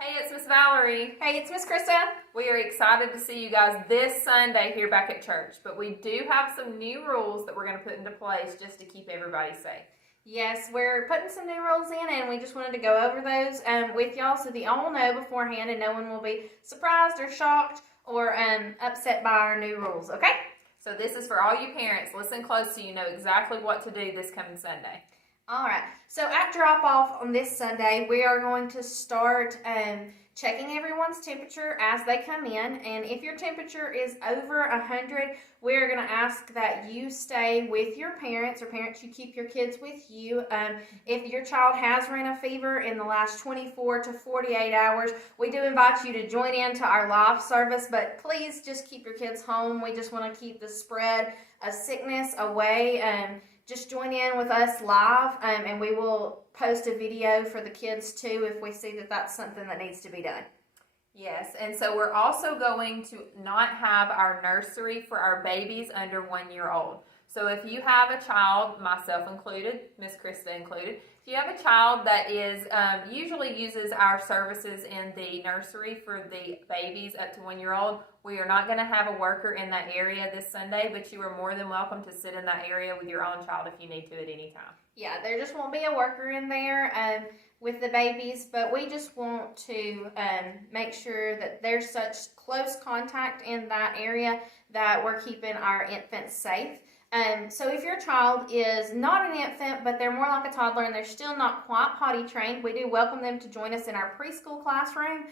Hey, it's Miss Valerie. Hey, it's Miss Krista. We are excited to see you guys this Sunday here back at church, but we do have some new rules that we're going to put into place just to keep everybody safe. Yes, we're putting some new rules in, and we just wanted to go over those with y'all so that y'all will know beforehand and no one will be surprised or shocked or upset by our new rules, okay? So this is for all you parents. Listen close so you know exactly what to do this coming Sunday. All right. So at drop off on this Sunday, we are going to start checking everyone's temperature as they come in. And if your temperature is over 100, we're going to ask that you stay with your parents, or parents, you keep your kids with you. If your child has ran a fever in the last 24 to 48 hours, we do invite you to join in to our live service, but please just keep your kids home. We just want to keep the spread of sickness away. Just join in with us live, and we will post a video for the kids too if we see that that's something that needs to be done. Yes, and so we're also going to not have our nursery for our babies under 1 year old. So if you have a child, myself included, Miss Krista included, if you have a child that is usually uses our services in the nursery for the babies up to 1 year old, we are not going to have a worker in that area this Sunday, but you are more than welcome to sit in that area with your own child if you need to at any time. Yeah, there just won't be a worker in there with the babies, but we just want to make sure that there's such close contact in that area that we're keeping our infants safe. So if your child is not an infant, but they're more like a toddler and they're still not quite potty trained, we do welcome them to join us in our preschool classroom.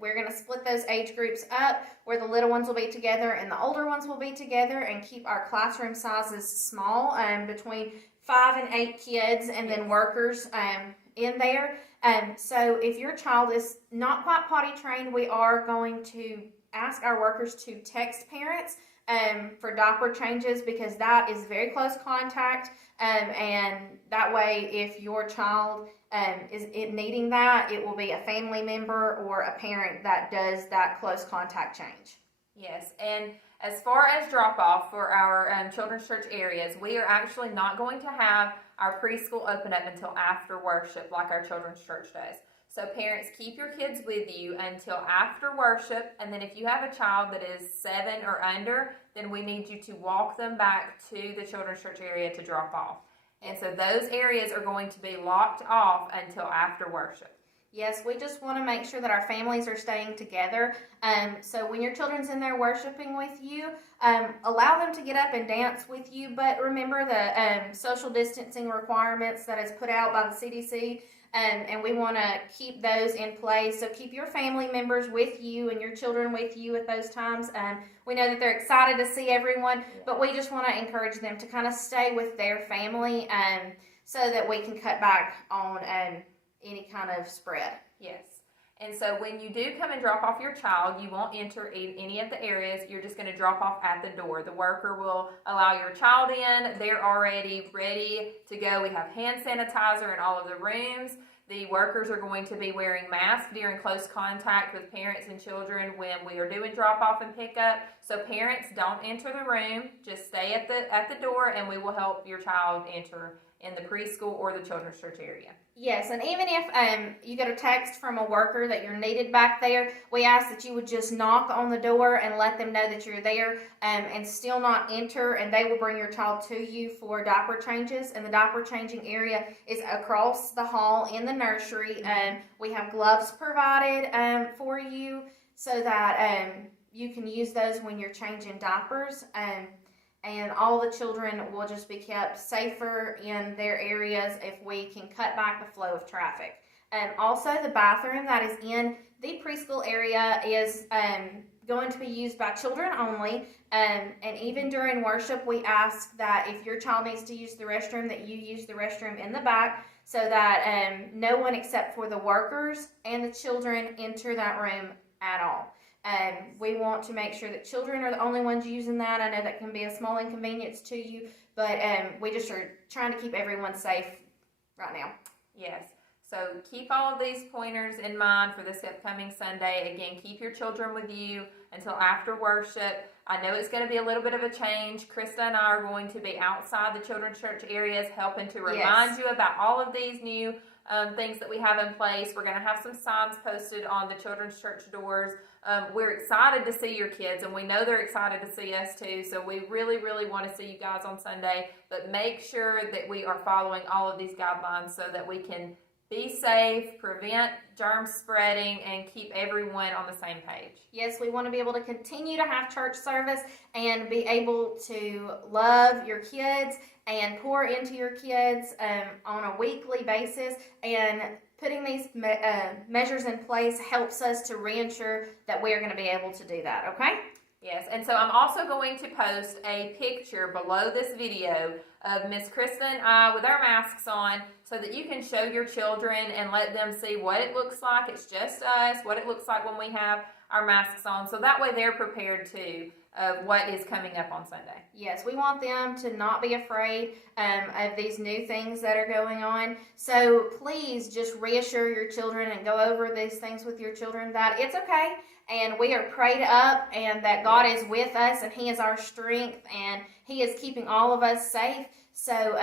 We're going to split those age groups up where the little ones will be together and the older ones will be together, and keep our classroom sizes small, between 5 and 8 kids, and then workers in there. So if your child is not quite potty trained, we are going to ask our workers to text parents for diaper changes, because that is very close contact, and that way if your child is needing that, it will be a family member or a parent that does that close contact change. Yes, and as far as drop off for our children's church areas, we are actually not going to have our preschool open up until after worship like our children's church does. So parents, keep your kids with you until after worship, and then if you have a child that is 7 or under, then we need you to walk them back to the children's church area to drop off. And so those areas are going to be locked off until after worship. Yes, we just want to make sure that our families are staying together. So when your children's in there worshiping with you, allow them to get up and dance with you, but remember the social distancing requirements that is put out by the CDC. And we want to keep those in place. So keep your family members with you and your children with you at those times. We know that they're excited to see everyone, but we just want to encourage them to kind of stay with their family so that we can cut back on any kind of spread. Yes. And so when you do come and drop off your child, you won't enter any of the areas. You're just going to drop off at the door. The worker will allow your child in. They're already ready to go. We have hand sanitizer in all of the rooms. The workers are going to be wearing masks during close contact with parents and children when we are doing drop off and pick up. So parents, don't enter the room. Just stay at the door, and we will help your child enter in the preschool or the children's church area. Yes, and even if you get a text from a worker that you're needed back there, we ask that you would just knock on the door and let them know that you're there, and still not enter, and they will bring your child to you for diaper changes. And the diaper changing area is across the hall in the nursery. We have gloves provided for you so that you can use those when you're changing diapers. And all the children will just be kept safer in their areas if we can cut back the flow of traffic. Also, the bathroom that is in the preschool area is going to be used by children only. And even during worship, we ask that if your child needs to use the restroom, that you use the restroom in the back, so that no one except for the workers and the children enter that room at all. We want to make sure that children are the only ones using that. I know that can be a small inconvenience to you, but we just are trying to keep everyone safe right now. Yes. So keep all of these pointers in mind for this upcoming Sunday. Again, keep your children with you until after worship. I know it's going to be a little bit of a change. Krista and I are going to be outside the children's church areas helping to remind you about all of these new things that we have in place. We're going to have some signs posted on the children's church doors. We're excited to see your kids, and we know they're excited to see us too. So we really, really want to see you guys on Sunday, but make sure that we are following all of these guidelines so that we can be safe, prevent germ spreading, and keep everyone on the same page. Yes, we want to be able to continue to have church service and be able to love your kids and pour into your kids on a weekly basis. And putting these measures in place helps us to reassure that we are going to be able to do that, okay? Yes, and so I'm also going to post a picture below this video of Miss Krista and I with our masks on so that you can show your children and let them see what it looks like. It's just us, what it looks like when we have our masks on. So that way they're prepared too of what is coming up on Sunday. Yes, we want them to not be afraid of these new things that are going on. So please just reassure your children and go over these things with your children that it's okay and we are prayed up and that God is with us and He is our strength and He is keeping all of us safe. So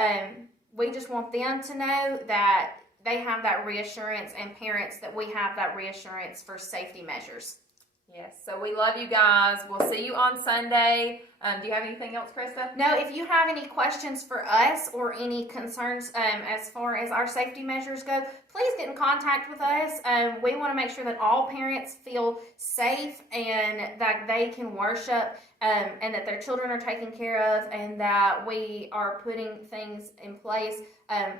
we just want them to know that they have that reassurance, and parents that we have that reassurance for safety measures. Yes, so we love you guys. We'll see you on Sunday. Do you have anything else, Krista? No, if you have any questions for us or any concerns as far as our safety measures go, please get in contact with us. We want to make sure that all parents feel safe and that they can worship and that their children are taken care of and that we are putting things in place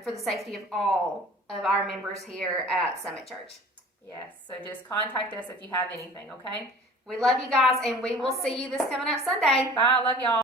for the safety of all of our members here at Summit Church. Yes, so just contact us if you have anything, okay? We love you guys, and we will see you this coming up Sunday. Bye, love y'all.